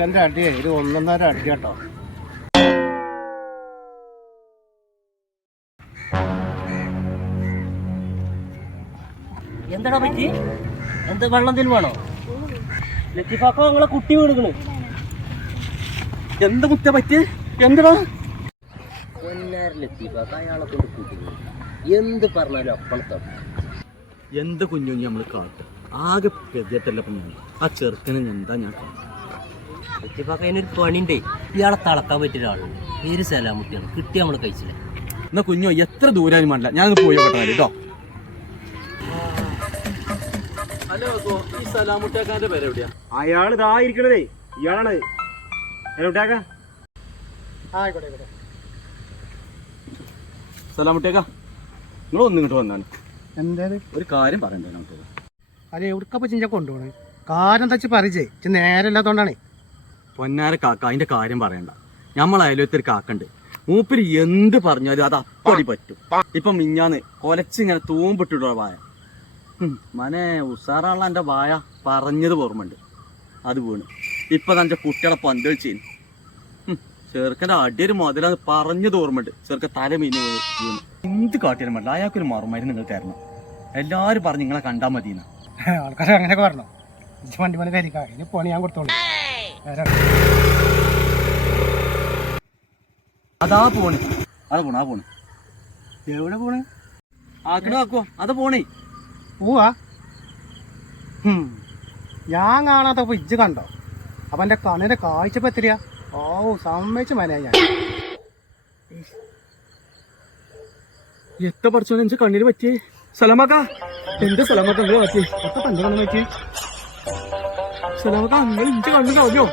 ചെറുക്കൻ്റെ അടിയേ ഇത് 1.5 അടി കേട്ടോ. എന്താടാ പറ്റി? എന്ത് വെള്ളം എന്തെങ്കിലും വേണോ? ലത്തിഫാക്കോ നിങ്ങളെ കുട്ടി വീടുകണ്. എന്ത് കുറ്റ പറ്റി? എന്തിനാ ലത്തിഫാക്ക അയാളെ കൊണ്ട് കൂട്ടി എന്ത് പറഞ്ഞാലും അപ്പളത്തെ എന്ത് കുഞ്ഞു നമ്മൾ കാട്ടും ആകെ പെതിയട്ടല്ല കുഞ്ഞു. ആ ചെറുക്കന് എന്താ ഞാൻ ലത്തിഫാക്ക അതിനൊരു പണിണ്ടേ. ഇയാളെ തളക്കാൻ പറ്റിയ ഒരാളുണ്ട്, പേര് സലാമുട്ടിയാണ്. കിട്ടി നമ്മൾ കഴിച്ചില്ല. എന്നാ കുഞ്ഞോ എത്ര ദൂരം വേണ്ട ഞാൻ പോയി കേട്ടോ കേട്ടോ. ഹലോ, ഈ സലാമുട്ടാക്കാന്റെ പേര് എവിടെയാ? അയാൾ ഇതായിരിക്കണതേ ഇയാളാണ്. സലാമുട്ടേക്ക നിങ്ങൾ ഒന്നിങ്ങോട്ട് വന്നാണ്. എന്തായാലും ഒരു കാര്യം പറയണ്ടേ നമുക്ക്? അതെ, എവിടക്കപ്പ ചിഞ്ച കൊണ്ടുപോണേ? കാര്യം എന്താ വെച്ച് പരിചയ നേരമില്ലാത്തോണ്ടാണേ. പൊന്നാര കാക്ക അതിന്റെ കാര്യം പറയണ്ട. നമ്മൾ അയലത്തൊരു കാക്കുണ്ട്, മൂപ്പര് എന്ത് പറഞ്ഞാലും അത് അപ്പടി പറ്റും. ഇപ്പൊ മിഞ്ഞാന്ന് കൊലച്ചിങ്ങനെ തൂമ്പിട്ടിട്ടുള്ള വായ മനെ ഉസാറുള്ള എന്റെ വായ പറഞ്ഞത് ഓർമ്മണ്ട്. അത് വീണ് ഇപ്പൊ തന്റെ കുട്ടികളെ പന്തൽ ചെയ്യുന്നു. ചെറുക്കന്റെ അടിയൊരു മുതലാന്ന് പറഞ്ഞത് ഓർമ്മണ്ട്. ചെറുക്കൻ തല മീന് വീണ്. എന്ത് കാട്ടിയാലും വേണ്ട അയാൾക്കൊരു മറുമരുന്ന് നിങ്ങൾ തരണം. എല്ലാരും പറഞ്ഞു നിങ്ങളെ കണ്ടാ മതിയെന്ന്. ആൾക്കാർ അങ്ങനെയൊക്കെ പറഞ്ഞു. വണ്ടി പോലെ കരിക്കാം, ഇനി പോണി ഞാൻ കൊടുത്തോളൂ. അതാ പോണ്, അത് പോണ, ആ പോണ്. എവിടെ പോണേ? ആക്കണോ അത് പോണേ. പോവാ? ഞാൻ കാണാത്ത ഇജ്ജ് കണ്ടോ? അപ്പൊ എന്റെ കണ്ണിന്റെ കാഴ്ചപ്പോ എത്രയാ? ഓ സമ്മതിച്ച് മനയാ ഞാൻ. എത്ര പഠിച്ചോനെ എന്റെ കണ്ണിന് പറ്റിയേ? സലാമക്ക എന്റെ സലാമക്ക എന്താ പറ്റിയേ? എത്ര പണ്ട് കണ്ണു പറ്റി? സലാമക്ക നിങ്ങൾ ഇഞ്ച് കണ്ണു കളഞ്ഞോ?